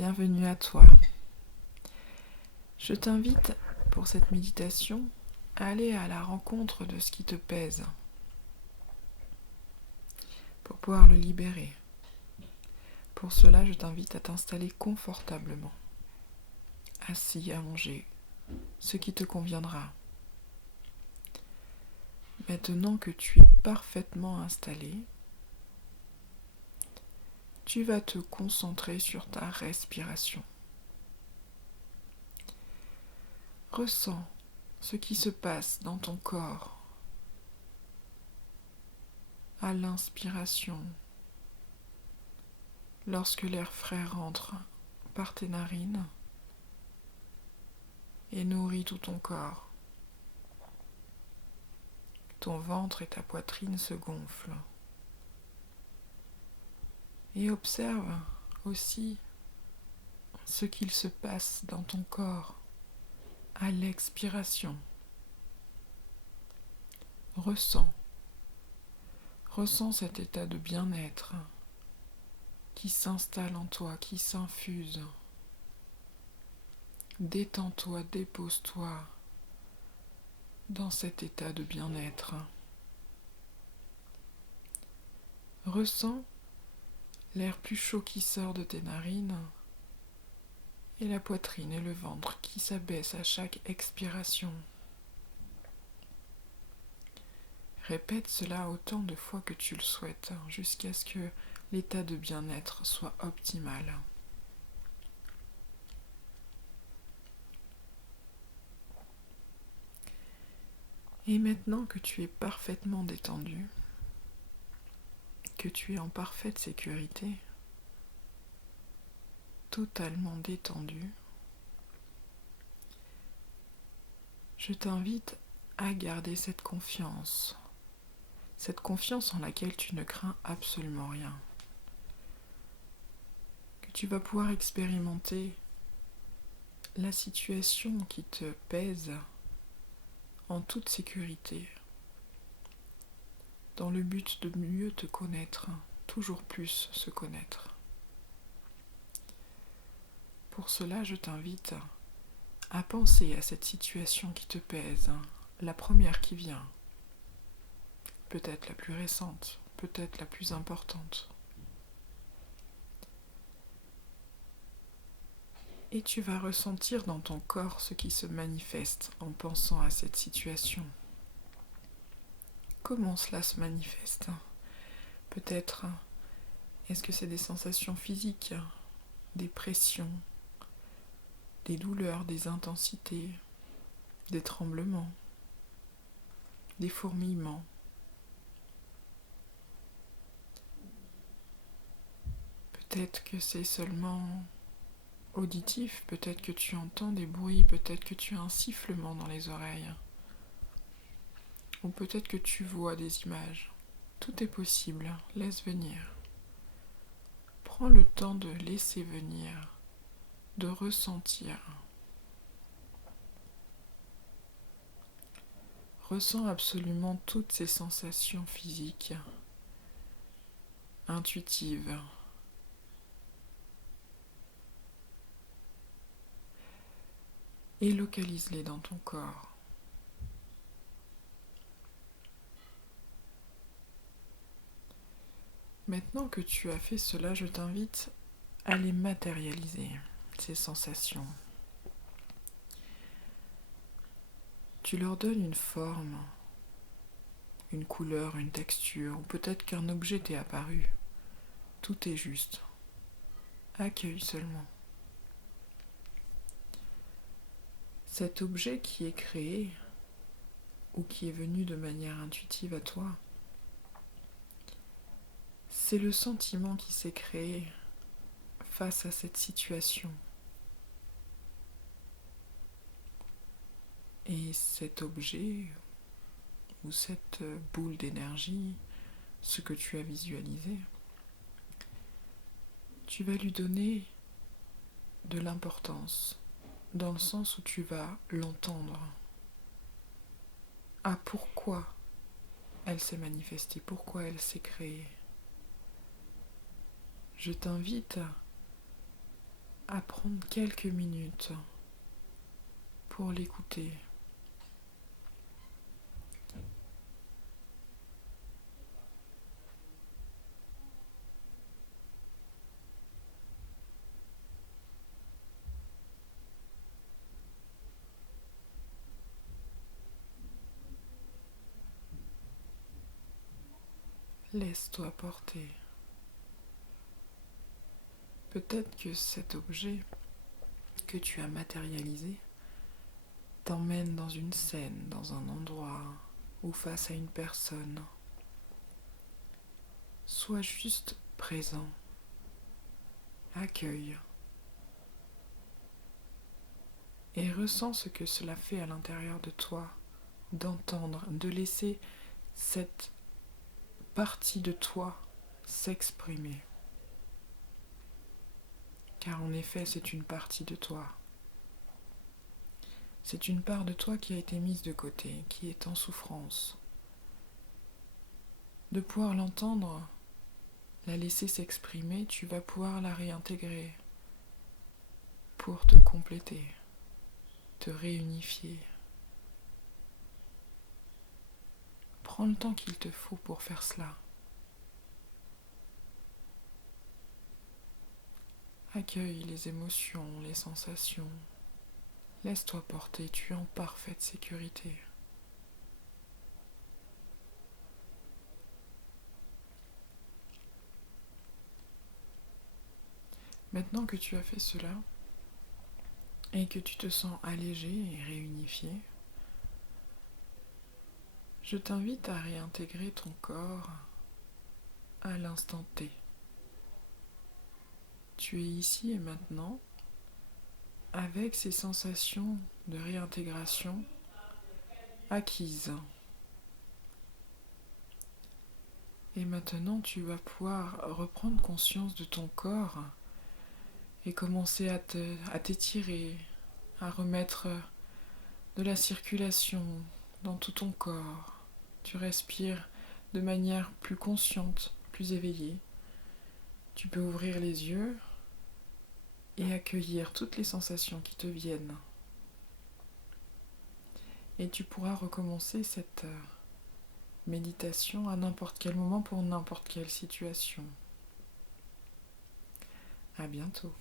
bienvenue à toi. Je t'invite pour cette méditation à aller à la rencontre de ce qui te pèse pour pouvoir le libérer. Pour cela, je t'invite à t'installer confortablement, assis, allongé, ce qui te conviendra. Maintenant que tu es parfaitement installé, tu vas te concentrer sur ta respiration. Ressens ce qui se passe dans ton corps à l'inspiration, lorsque l'air frais rentre par tes narines et nourrit tout ton corps. Ton ventre et ta poitrine se gonflent. Et observe aussi ce qu'il se passe dans ton corps à l'expiration. Ressens cet état de bien-être qui s'installe en toi, qui s'infuse. Détends-toi, dépose-toi dans cet état de bien-être. Ressens l'air plus chaud qui sort de tes narines et la poitrine et le ventre qui s'abaissent à chaque expiration. Répète cela autant de fois que tu le souhaites, jusqu'à ce que l'état de bien-être soit optimal. Et maintenant que tu es parfaitement détendu, que tu es en parfaite sécurité, totalement détendu, je t'invite à garder cette confiance en laquelle tu ne crains absolument rien, que tu vas pouvoir expérimenter la situation qui te pèse en toute sécurité, dans le but de mieux te connaître, toujours plus se connaître. Pour cela, je t'invite à penser à cette situation qui te pèse, la première qui vient, peut-être la plus récente, peut-être la plus importante. Et tu vas ressentir dans ton corps ce qui se manifeste en pensant à cette situation. Comment cela se manifeste ? Peut-être, est-ce que c'est des sensations physiques, des pressions, des douleurs, des intensités, des tremblements, des fourmillements ? Peut-être que c'est seulement auditif, peut-être que tu entends des bruits, peut-être que tu as un sifflement dans les oreilles, ou peut-être que tu vois des images. Tout est possible, laisse venir. Prends le temps de laisser venir, de ressentir. Ressens absolument toutes ces sensations physiques, intuitives. Et localise-les dans ton corps. Maintenant que tu as fait cela, je t'invite à les matérialiser, ces sensations. Tu leur donnes une forme, une couleur, une texture, ou peut-être qu'un objet t'est apparu. Tout est juste. Accueille seulement. Cet objet qui est créé, ou qui est venu de manière intuitive à toi, c'est le sentiment qui s'est créé face à cette situation. Et cet objet, ou cette boule d'énergie, ce que tu as visualisé, tu vas lui donner de l'importance, dans le sens où tu vas l'entendre. Ah, pourquoi elle s'est manifestée, pourquoi elle s'est créée. Je t'invite à prendre quelques minutes pour l'écouter. Laisse-toi porter. Peut-être que cet objet que tu as matérialisé t'emmène dans une scène, dans un endroit ou face à une personne. Sois juste présent. Accueille. Et ressens ce que cela fait à l'intérieur de toi, d'entendre, de laisser cette partie de toi s'exprimer. Car en effet, c'est une partie de toi. C'est une part de toi qui a été mise de côté, qui est en souffrance. De pouvoir l'entendre, la laisser s'exprimer, tu vas pouvoir la réintégrer pour te compléter, te réunifier. Prends le temps qu'il te faut pour faire cela. Accueille les émotions, les sensations. Laisse-toi porter, tu es en parfaite sécurité. Maintenant que tu as fait cela, et que tu te sens allégé et réunifié, je t'invite à réintégrer ton corps à l'instant T. Tu es ici et maintenant avec ces sensations de réintégration acquises. Et maintenant, tu vas pouvoir reprendre conscience de ton corps et commencer à t'étirer, à remettre de la circulation dans tout ton corps. Tu respires de manière plus consciente, plus éveillée. Tu peux ouvrir les yeux et accueillir toutes les sensations qui te viennent. Et tu pourras recommencer cette méditation à n'importe quel moment pour n'importe quelle situation. À bientôt.